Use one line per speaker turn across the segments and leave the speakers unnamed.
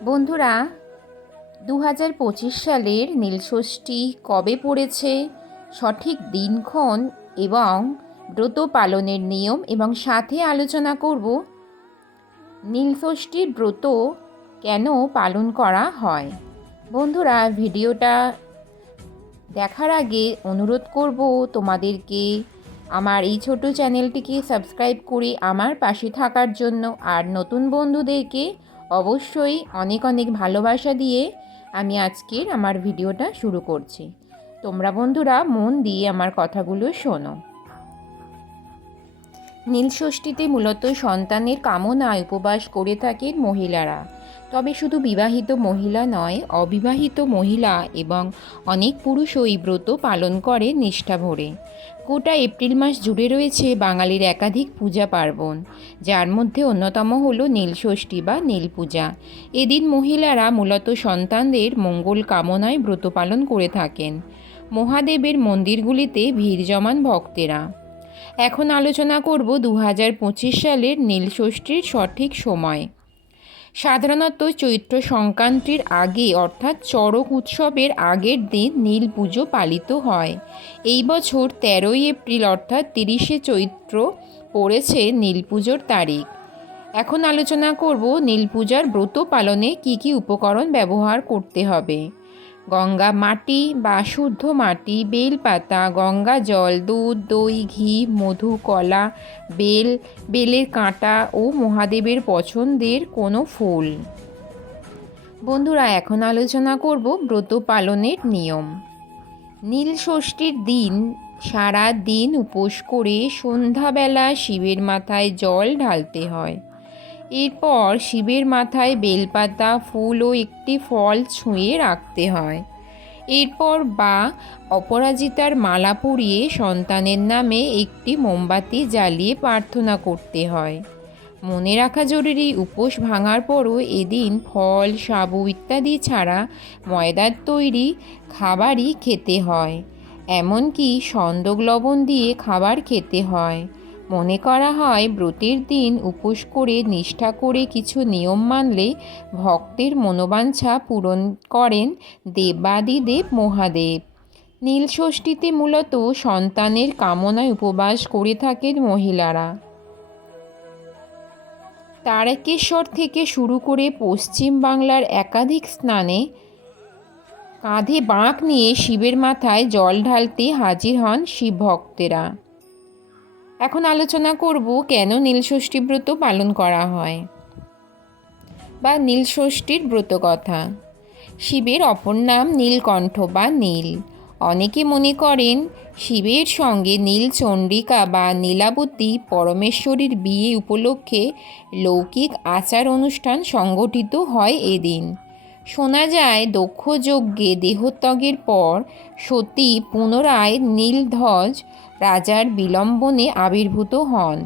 বন্ধুরা দু হাজার পঁচিশ সালের নীলষষ্ঠী কবে পড়েছে? সঠিক দিনক্ষণ এবং ব্রত পালনের নিয়ম এবং সাথে আলোচনা করব। নীলষষ্ঠীর ব্রত কেন পালন করা হয়? বন্ধুরা, ভিডিওটা দেখার আগে অনুরোধ করব তোমাদেরকে আমার এই ছোট চ্যানেলটিকে সাবস্ক্রাইব করে আমার পাশে থাকার জন্য আর নতুন বন্ধুদেরকে অবশ্যই অনেক অনেক ভালোবাসা দিয়ে আমি আজকের আমার ভিডিওটা শুরু করছি। তোমরা বন্ধুরা মন দিয়ে আমার কথাগুলো শোনো। নীলষষ্ঠীতে মূলত সন্তানের কামনায় উপবাস করে থাকেন মহিলারা। তবে শুধু বিবাহিত মহিলা নয়, অবিবাহিত মহিলা এবং অনেক পুরুষও এই ব্রত পালন করে নিষ্ঠা ভরে। গোটা এপ্রিল মাস জুড়ে রয়েছে বাঙালির একাধিক পূজা পার্বণ, যার মধ্যে অন্যতম হল নীলষষ্ঠী বা নীল পূজা এদিন মহিলারা মূলত সন্তানদের মঙ্গল কামনায় ব্রত পালন করে থাকেন। মহাদেবের মন্দিরগুলিতে ভিড় জমান ভক্তেরা। এখন আলোচনা করব দু হাজার পঁচিশ সালের নীলষষ্ঠীর সঠিক সময়। সাধারণত চৈত্র সংক্রান্তির আগে, অর্থাৎ চড়ক উৎসবের আগের দিন নীল পুজো পালিত হয়। এই বছর তেরোই এপ্রিল, অর্থাৎ তিরিশে চৈত্র, পড়েছে নীল পুজোর তারিখ। এখন আলোচনা করব নীল পূজার ব্রত পালনে কি কি উপকরণ ব্যবহার করতে হবে। গঙ্গা মাটি বা শুদ্ধ মাটি, বেলপাতা, গঙ্গা জল, দুধ, দই, ঘি, মধু, কলা, বেল, বেলের কাঁটা ও মহাদেবের পছন্দের কোনো ফুল। বন্ধুরা, এখন আলোচনা করব ব্রত পালনের নিয়ম। নীল ষষ্ঠীর দিন সারা দিন উপোস করে সন্ধ্যাবেলা শিবের মাথায় জল ঢালতে হয়। এরপর শিবের মাথায় বেলপাতা, ফুল ও একটি ফল ছুঁয়ে রাখতে হয়। এরপর বা অপরাজিতার মালা পরিয়ে সন্তানের নামে একটি মোমবাতি জ্বালিয়ে প্রার্থনা করতে হয়। মনে রাখা জরুরি, উপোস ভাঙার পরও এদিন ফল, সাবু ইত্যাদি ছাড়া ময়দার তৈরি খাবারই খেতে হয়। এমনকি সন্দক লবণ দিয়ে খাবার খেতে হয়। মনে করা হয় ব্রতের দিন উপোস করে, নিষ্ঠা করে কিছু নিয়ম মানলে ভক্তের মনোবাঞ্ছা পূরণ করেন দেবাদিদেব মহাদেব। নীলষষ্ঠীতে মূলত সন্তানের কামনায় উপবাস করে থাকেন মহিলারা। তারকেশ্বর থেকে শুরু করে পশ্চিম বাংলার একাধিক স্নানে কাঁধে বাঁক নিয়ে শিবের মাথায় জল ঢালতে হাজির হন শিব ভক্তেরা এখন আলোচনা করব কেন নীলষষ্ঠী ব্রত পালন করা হয় বা নীলষষ্ঠীর ব্রত কথা। শিবের অপর নাম নীলকণ্ঠ বা নীল। অনেকে মনে করেন শিবের সঙ্গে নীলচণ্ডিকা বা নীলাবতী পরমেশ্বরীর বিয়ে উপলক্ষে লৌকিক আচার অনুষ্ঠান সংগঠিত হয় এদিন। শোনা যায় দক্ষ যজ্ঞে দেহত্যাগের পর সতী পুনরায় নীলধ্বজ রাজার বিলম্বনে আবির্ভূত হন।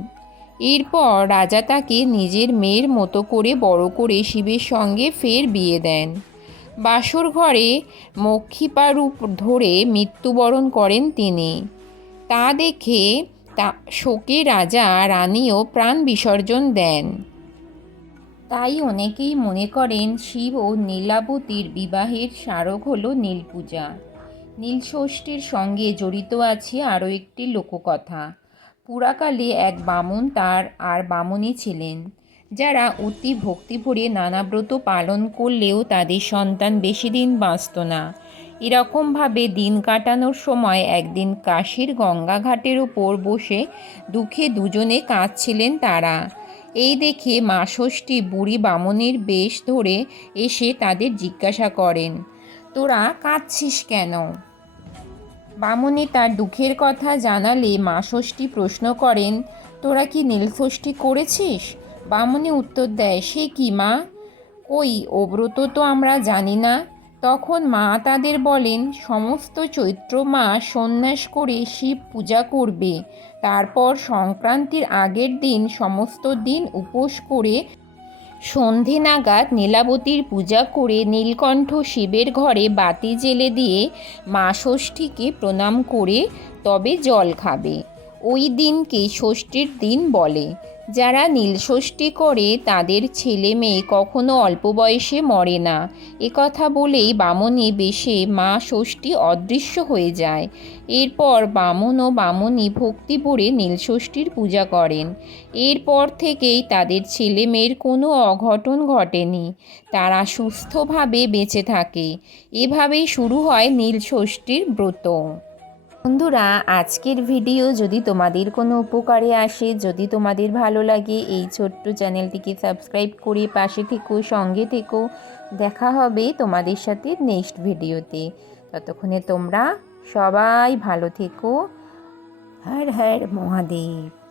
এরপর রাজা তাকে নিজের মেয়ের মতো করে বড় করে শিবের সঙ্গে ফের বিয়ে দেন। বাসর ঘরে মক্ষিপারূপ ধরে মৃত্যুবরণ করেন তিনি। তা দেখে তা শোকে রাজা রানীও প্রাণ বিসর্জন দেন। তাই অনেকেই মনে করেন শিব ও নীলাবতীর বিবাহের স্মারক হল নীলপূজা। নীলষষ্ঠীর সঙ্গে জড়িত আছে আরও একটি লোককথা। পুরাকালে এক বামুন তার আর বামুনি ছিলেন, যারা অতি ভক্তি ভরে নানা ব্রত পালন করলেও তাদের সন্তান বেশি দিন বাঁচত না। এরকমভাবে দিন কাটানোর সময় একদিন কাশীর গঙ্গাঘাটের ওপর বসে দুঃখে দুজনে কাঁদছিলেন তারা। এই দেখে মা ষষ্ঠী বুড়ি বামনের বেশ ধরে এসে তাদের জিজ্ঞাসা করেন তোরা কাঁদছিস কেন? বামনে তার দুঃখের কথা জানালে মা ষষ্ঠী প্রশ্ন করেন, তোরা কি নীলষষ্ঠী করেছিস? বামনে উত্তর দেয়, সে কি মা? ওই ওব্রত তো আমরা জানি না। তখন মা তাদের বলেন, সমস্ত চৈত্র মাস সন্ন্যাস করে শিব পূজা করবে। তারপর সংক্রান্তির আগের দিন সমস্ত দিন উপোস করে সন্ধে নাগাদ নীলাবতীর পূজা করে নীলকণ্ঠ শিবের ঘরে বাতি জেলে দিয়ে মা ষষ্ঠীকে প্রণাম করে তবে জল খাবে। ওই দিনকে ষষ্ঠীর দিন বলে। যারা নীলষষ্ঠী করে, তাদের ছেলে মেয়ে কখনো অল্প বয়সে মরে না। একথা বলেই বামনী বেশে মা ষষ্ঠী অদৃশ্য হয়ে যায়। এরপর বামন ও বামনী ভক্তি ভরে নীলষষ্ঠীর পূজা করেন। এরপর থেকেই তাদের ছেলে মেয়ের কোনো অঘটন ঘটেনি। তারা সুস্থভাবে বেঁচে থাকে। এভাবেই শুরু হয় নীলষষ্ঠীর ব্রত। বন্ধুরা, আজকের ভিডিও যদি তোমাদের কোনো উপকারে আসে, যদি তোমাদের ভালো লাগে, এই ছোট্ট চ্যানেলটিকে সাবস্ক্রাইব করে পাশে থেকো, সঙ্গে থেকো। দেখা হবে তোমাদের সাথে নেক্সট ভিডিওতে। ততক্ষণে তোমরা সবাই ভালো থেকো। হর হর মহাদেব।